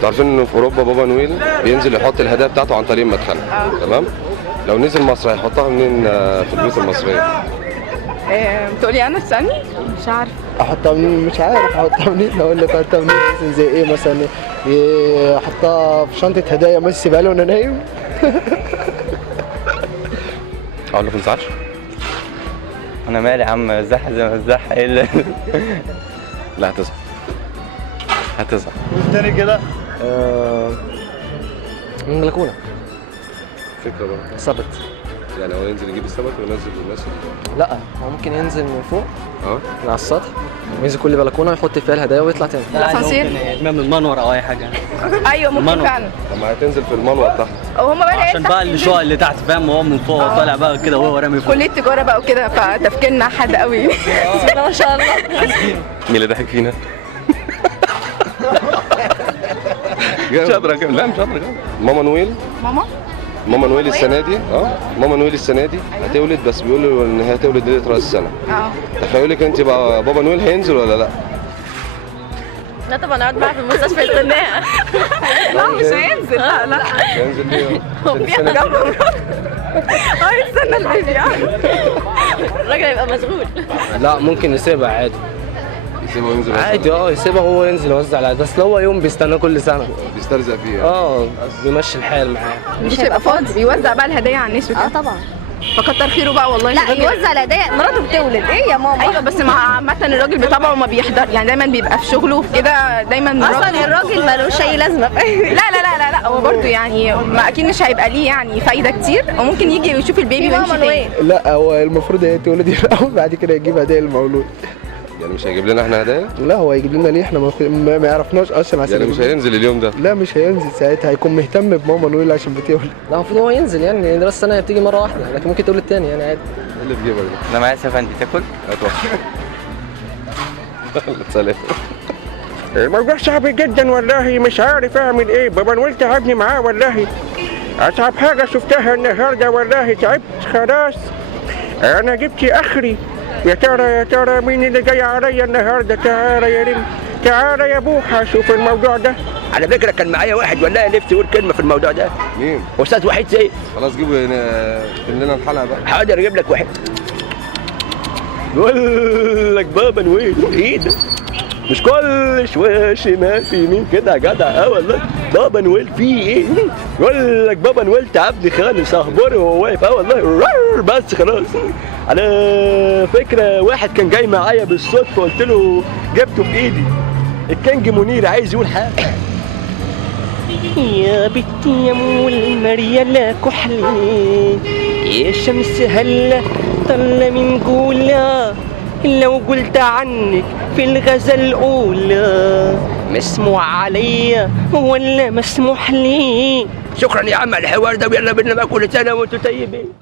انتوا عارفين ان في اوروبا بابا نويل بينزل يحط الهدايا بتاعته عن طريق المدخنه. تمام. لو نزل مصر هيحطها منين في البيوت المصريه؟ بتقولي انا استني مش عارف احطها منين؟ مش عارف احطها منين. اقول لك احطها منين مثلا زي ايه مثلا؟ احطها في شنطه هدايا ميسي بقى وانا نايم. اقول له ما تزعلش. انا مالي يا عم، زح زي ما الزح ايه اللي لا هتزعل. هتزعل. والتاني كده من البلكونه. فكره برضه. ثبت. يعني هو ينزل يجيب السمك وينزل للناس. لا هو ممكن ينزل من فوق اه من على السطح وينزل كل بلكونه ويحط فيها الهدايا ويطلع تاني. الاسانسير من المنور او اي حاجه. ايوه ممكن فعلا. طب ما هتنزل في المنور تحت. وهم بقى عشان بقى الشقق اللي تحت فاهم، وهو من فوق طالع بقى كده وهو رامي فوق. كليه تجاره بقى وكده فتفكيرنا حد قوي. بسم الله ما شاء الله. مين اللي ضحك فينا؟ مش قادر اكمل. لا مش قادر اكمل. ماما نويل. ماما نويل السنه دي ماما نويل السنه دي هتولد، بس بيقولوا ان هي هتولد ليله راس السنه. تخيلك انت بقى بابا نويل هينزل ولا لا؟ لا طبعا اقعد معاها في المستشفى استناها. لا مش هينزل. لا مش هينزل ليه؟ جنب استنى البيبي. الراجل هيبقى مشغول. لا ممكن يسيبها عادي. يسيبه وينزل عادي يسيبها هو ينزل يوزع على بس هو يوم بيستناه كل سنه. بيسترزق فيها. بيمشي الحال معاه. مش هيبقى فاضي بيوزع بقى الهدايا على الناس وكده. طبعا. فكتر خيره بقى والله. لا يوزع الهدايا، مراته بتولد ايه يا ماما. ايوه بس مع عامة الراجل بطبعه ما بيحضر، يعني دايما بيبقى في شغله وفي كده دايما. اصلا الراجل مالوش اي لازمه. لا لا لا لا لا هو برضه يعني ما اكيد مش هيبقى ليه يعني فايده كتير، وممكن يجي يشوف البيبي ويمشي تاني. لا هو المفروض هي تولد الاول بعد كده يجيب هدايا للمولود. يعني مش هيجيب لنا احنا هدايا؟ لا هو هيجيب لنا ليه؟ احنا ما يعرفناش اصلا عشان يعني مش هينزل اليوم ده؟ لا مش هينزل ساعتها، هيكون مهتم بماما نويل عشان بتولد. لا المفروض هو ينزل يعني راس السنه بتيجي مره واحده، لكن ممكن تولد تاني يعني عادي. ايه اللي في جيبك ده؟ انا معايا سفندي تاكل؟ هات واحد. سلام. الموضوع صعب جدا والله، مش عارف اعمل ايه. بابا نويل تعبني معاه والله. اصعب حاجه شفتها النهارده والله، تعبت خلاص. انا جبت اخري. يا ترى مين اللي جاي عليا النهارده؟ تعالى يا ريم، تعالى يا بوحه شوف الموضوع ده. على فكره كان معايا واحد والله نفسي يقول كلمه في الموضوع ده. مين؟ استاذ وحيد سيف. خلاص جيبوا لنا الحلقه بقى. حاضر اجيب لك واحد. يقول لك بابا نويل ايه ده؟ مش كل شويش ما في مين كده يا جدع. والله بابا نويل فيه ايه؟ يقول لك بابا نويل تعبني خالص اخباره وهو واقف. والله بس خلاص. على فكره واحد كان جاي معايا بالصدفه قلت له جبته في ايدي. الكنج منير عايز يقول حاجه. يا بنتي يا مول مريالة كحلي، يا شمس هلا طلة من جولة، لو قلت عنك في الغزل الأولى مسموع عليا ولا مسموح لي. شكرا يا عم على الحوار ده، ويلا بينا بقى كل سنة وانتم طيبين.